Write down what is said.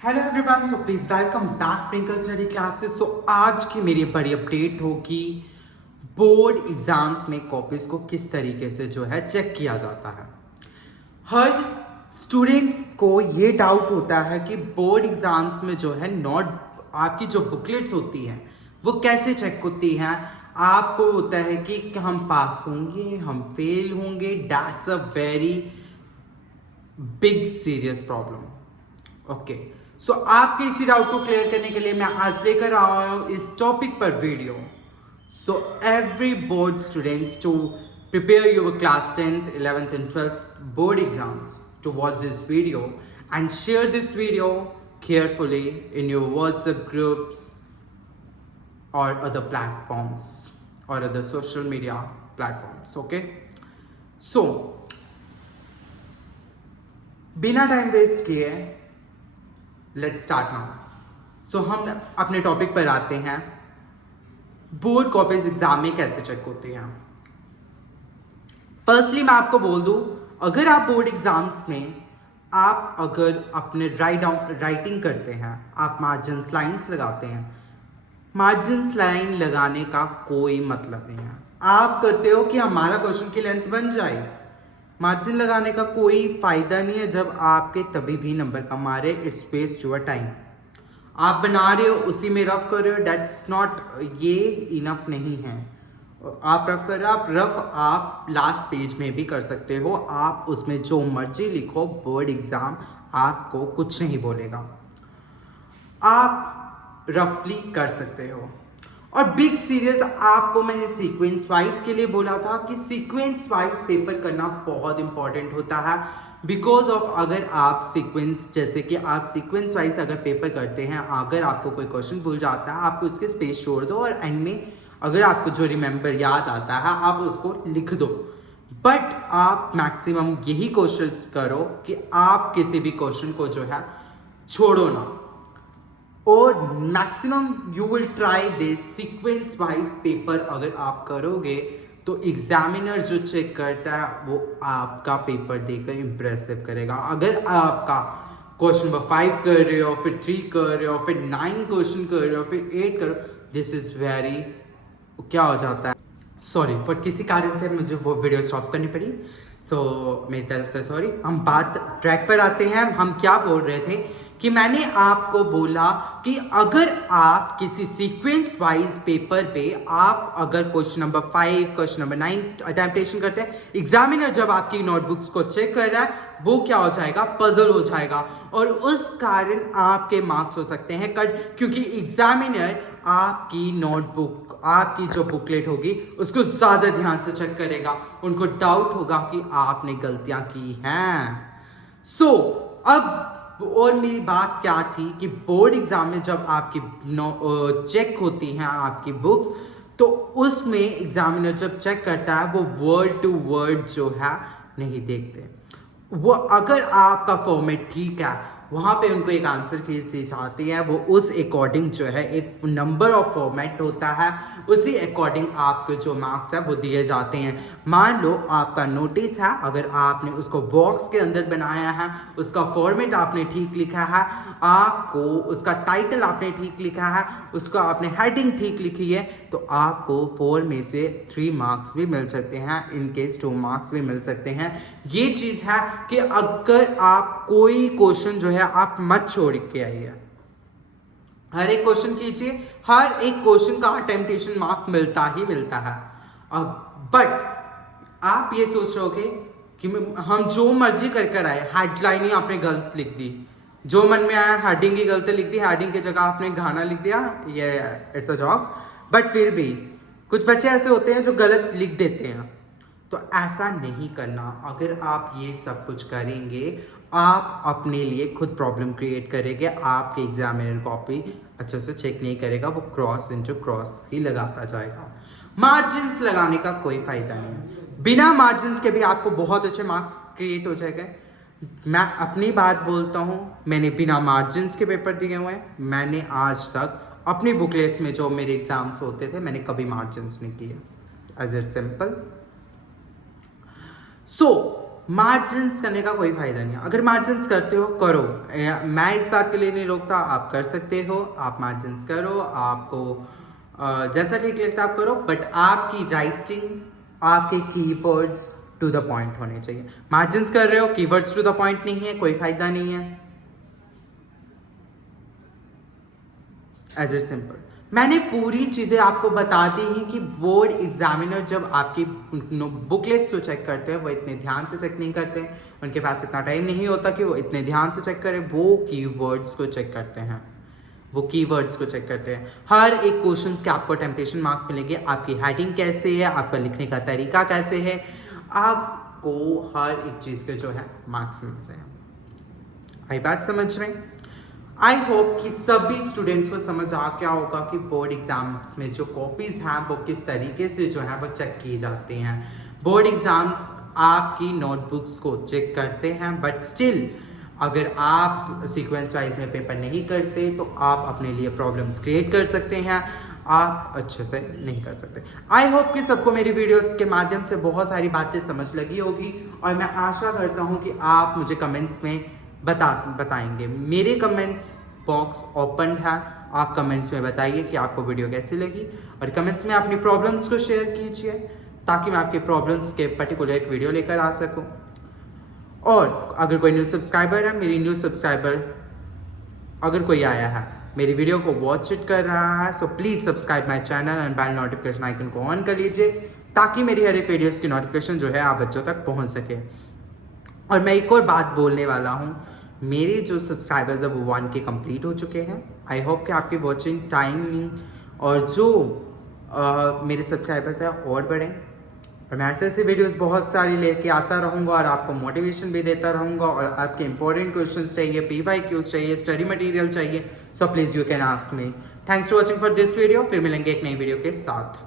Hello everyone, so please welcome back Twinkle Study Classes. So आज की मेरी बड़ी अपडेट होगी बोर्ड एग्जाम्स में कॉपीज को किस तरीके से जो है चेक किया जाता है। हर स्टूडेंट्स को ये डाउट होता है कि बोर्ड एग्जाम्स में जो है नोट आपकी जो बुकलेट्स होती हैं वो कैसे चेक होती हैं। आपको होता है कि हम पास होंगे, हम फेल होंगे। That's a very big serious problem. Okay, so आपके इसी डाउट को क्लियर करने के लिए मैं आज लेकर आया हूं इस टॉपिक पर video. So every board students to prepare your class 10th 11th and 12th board exams to watch this video and share this video carefully in your WhatsApp groups or other platforms or other social media platforms. Okay, so बिना time waste किए let's start now. सो हम अपने topic पर आते हैं, board copies exam में कैसे check होते हैं। फर्स्टली मैं आपको बोल दूं, अगर आप बोर्ड एग्जाम्स में आप अगर अपने राइटिंग करते हैं, आप मार्जिन्स लाइन्स लगाते हैं, मार्जिन्स लाइन लगाने का कोई मतलब नहीं है। आप करते हो कि हमारा क्वेश्चन की लेंथ बन जाए, मार्जिन लगाने का कोई फायदा नहीं है जब आपके तभी भी नंबर कम आ रहे। It's waste your time. आप बना रहे हो उसी में रफ कर रहे हो, डेट्स नॉट, ये इनफ नहीं है। आप रफ कर रहे हो, आप लास्ट पेज में भी कर सकते हो। आप उसमें जो मर्जी लिखो, बोर्ड एग्जाम आपको कुछ नहीं बोलेगा। आप रफली कर सकते हो। और बिग सीरियस, आपको मैंने सीक्वेंस वाइज के लिए बोला था कि सीक्वेंस वाइज पेपर करना बहुत इंपॉर्टेंट होता है। बिकॉज ऑफ अगर आप सीक्वेंस, जैसे कि आप सीक्वेंस वाइज अगर पेपर करते हैं, अगर आपको कोई क्वेश्चन भूल जाता है, आपको उसके स्पेस छोड़ दो और एंड में अगर आपको जो रिमेंबर याद आता है आप उसको लिख दो। बट आप मैक्सिमम यही कोशिश करो कि आप किसी भी क्वेश्चन को जो है छोड़ो ना, और maximum you will try this sequence wise paper. अगर आप करोगे तो एग्जामिनर जो चेक करता है वो आपका पेपर देखकर इंप्रेसिव करेगा। अगर आपका क्वेश्चन नंबर 5 कर रहे हो, फिर 3 कर रहे हो, फिर 9 क्वेश्चन कर रहे हो, फिर 8 कर रहे हो, दिस इज वेरी, क्या हो जाता है, सॉरी फॉर किसी कारण से मुझे वो वीडियो स्टॉप करनी पड़ी। मेरी तरफ से सॉरी। हम बात ट्रैक पर आते हैं। हम क्या बोल रहे थे कि मैंने आपको बोला कि अगर आप किसी सीक्वेंस वाइज पेपर पे आप अगर क्वेश्चन नंबर 5, क्वेश्चन नंबर 9 अटेम्प्टेशन करते हैं, एग्जामिनर जब आपकी नोटबुक्स को चेक कर रहा है वो क्या हो जाएगा, पजल हो जाएगा, और उस कारण आपके मार्क्स हो सकते हैं कट। क्योंकि एग्जामिनर आपकी नोटबुक, आपकी जो बुकलेट होगी उसको ज़्यादा ध्यान से चेक करेगा। उनको डाउट होगा कि आपने गलतियां की हैं। अब और मेरी बात क्या थी कि बोर्ड एग्जाम में जब आपकी चेक होती हैं आपकी बुक्स, तो उसमें एग्जामिनर जब चेक करता है वो वर्ड टू वर्ड जो है नहीं देखते। वो अगर आपका फॉर्मेट ठीक है, वहाँ पे उनको एक आंसर कीज दी जाती है, वो उस अकॉर्डिंग जो है एक नंबर ऑफ फॉर्मेट होता है, उसी अकॉर्डिंग आपके जो मार्क्स है वो दिए जाते हैं। मान लो आपका नोटिस है, अगर आपने उसको बॉक्स के अंदर बनाया है, उसका फॉर्मेट आपने ठीक लिखा है, आपको उसका टाइटल आपने ठीक लिखा है, उसका आपने हेडिंग ठीक लिखी है, तो आपको 4 में से 3 मार्क्स भी मिल सकते हैं, इन केस 2 मार्क्स भी मिल सकते हैं। ये चीज़ है कि अगर आप कोई क्वेश्चन जो है आप मत छोड़ के आइए, हर एक क्वेश्चन कीजिए। हर एक क्वेश्चन का अटेम्प्टेशन मार्क मिलता ही मिलता है। बट आप ये सोच रहे कि हम जो मर्जी कर आए, हेडलाइन ही आपने गलत लिख दी, जो मन में आया हेडिंग ही गलत लिख दी, हेडिंग की जगह आपने गाना लिख दिया, ये इट्स अ जॉब। बट फिर भी कुछ बच्चे ऐसे होते हैं जो गलत लिख देते हैं, तो ऐसा नहीं करना। अगर आप ये सब कुछ करेंगे, आप अपने लिए खुद प्रॉब्लम क्रिएट करेंगे। आपके एग्जामिनर कॉपी अच्छे से चेक नहीं करेगा, वो क्रॉस इंटू क्रॉस ही लगाता जाएगा। मार्जिन्स लगाने का कोई फायदा नहीं है। बिना मार्जिन्स के भी आपको बहुत अच्छे मार्क्स क्रिएट हो जाएंगे। मैं अपनी बात बोलता हूँ, मैंने बिना मार्जिन्स के पेपर दिए हुए हैं। मैंने आज तक अपनी बुकलेट में जो मेरे एग्जाम्स होते थे, मैंने कभी मार्जिन्स नहीं किए। As it simple. मार्जिन्स करने का कोई फ़ायदा नहीं है। अगर मार्जिन्स करते हो करो, मैं इस बात के लिए नहीं रोकता, आप कर सकते हो, आप मार्जिन्स करो, आपको जैसा ठीक लगता है आप करो, बट आपकी राइटिंग, आपके कीवर्ड्स टू द पॉइंट होने चाहिए। मार्जिन्स कर रहे हो, कीवर्ड्स टू द पॉइंट नहीं है, कोई फ़ायदा नहीं है। एज ए सिंपल मैंने पूरी चीज़ें आपको बता दी हैं कि बोर्ड एग्जामिनर जब आपकी बुकलेट्स को चेक करते हैं वो इतने ध्यान से चेक नहीं करते, उनके पास इतना टाइम नहीं होता कि वो इतने ध्यान से चेक करें। वो कीवर्ड्स को चेक करते हैं, वो कीवर्ड्स को चेक करते हैं। हर एक क्वेश्चन के आपको टेम्पटेशन मार्क मिलेंगे, आपकी हेडिंग कैसे है, आपका लिखने का तरीका कैसे है, आपको हर एक चीज़ के जो है मार्क्स मिलते हैं। आई बात समझ में? आई होप कि सभी स्टूडेंट्स को समझ आ गया होगा कि बोर्ड एग्जाम्स में जो कॉपीज हैं वो किस तरीके से जो है वो चेक किए जाते हैं। बोर्ड एग्जाम्स आपकी नोटबुक्स को चेक करते हैं, बट स्टिल अगर आप सीक्वेंस वाइज में पेपर नहीं करते तो आप अपने लिए प्रॉब्लम्स क्रिएट कर सकते हैं, आप अच्छे से नहीं कर सकते। आई होप कि सबको मेरी वीडियोस के माध्यम से बहुत सारी बातें समझ लगी होगी, और मैं आशा करता हूँ कि आप मुझे कमेंट्स में बताएंगे। मेरे कमेंट्स बॉक्स ओपन है, आप कमेंट्स में बताइए कि आपको वीडियो कैसी लगी, और कमेंट्स में अपनी प्रॉब्लम्स को शेयर कीजिए ताकि मैं आपके प्रॉब्लम्स के पर्टिकुलर एक वीडियो लेकर आ सकूं। और अगर कोई न्यू सब्सक्राइबर है, मेरी न्यू सब्सक्राइबर अगर कोई आया है मेरी वीडियो को वॉच इट कर रहा है, so please subscribe my channel and bell notification icon को ऑन कर लीजिए ताकि मेरी हर एक वीडियोज़ की नोटिफिकेशन जो है आप बच्चों तक पहुँच सके। और मैं एक और बात बोलने वाला हूँ, मेरे जो सब्सक्राइबर्स है वो 1K कंप्लीट हो चुके हैं। आई होप कि आपकी वॉचिंग टाइमिंग और जो मेरे सब्सक्राइबर्स हैं और बढ़ें, और मैं ऐसे ऐसे वीडियोस बहुत सारी लेके आता रहूँगा और आपको मोटिवेशन भी देता रहूँगा। और आपके इंपॉर्टेंट क्वेश्चंस चाहिए, PYQs चाहिए, स्टडी मटेरियल चाहिए, so please you can ask me. Thanks for watching for this video. फिर मिलेंगे एक नई वीडियो के साथ।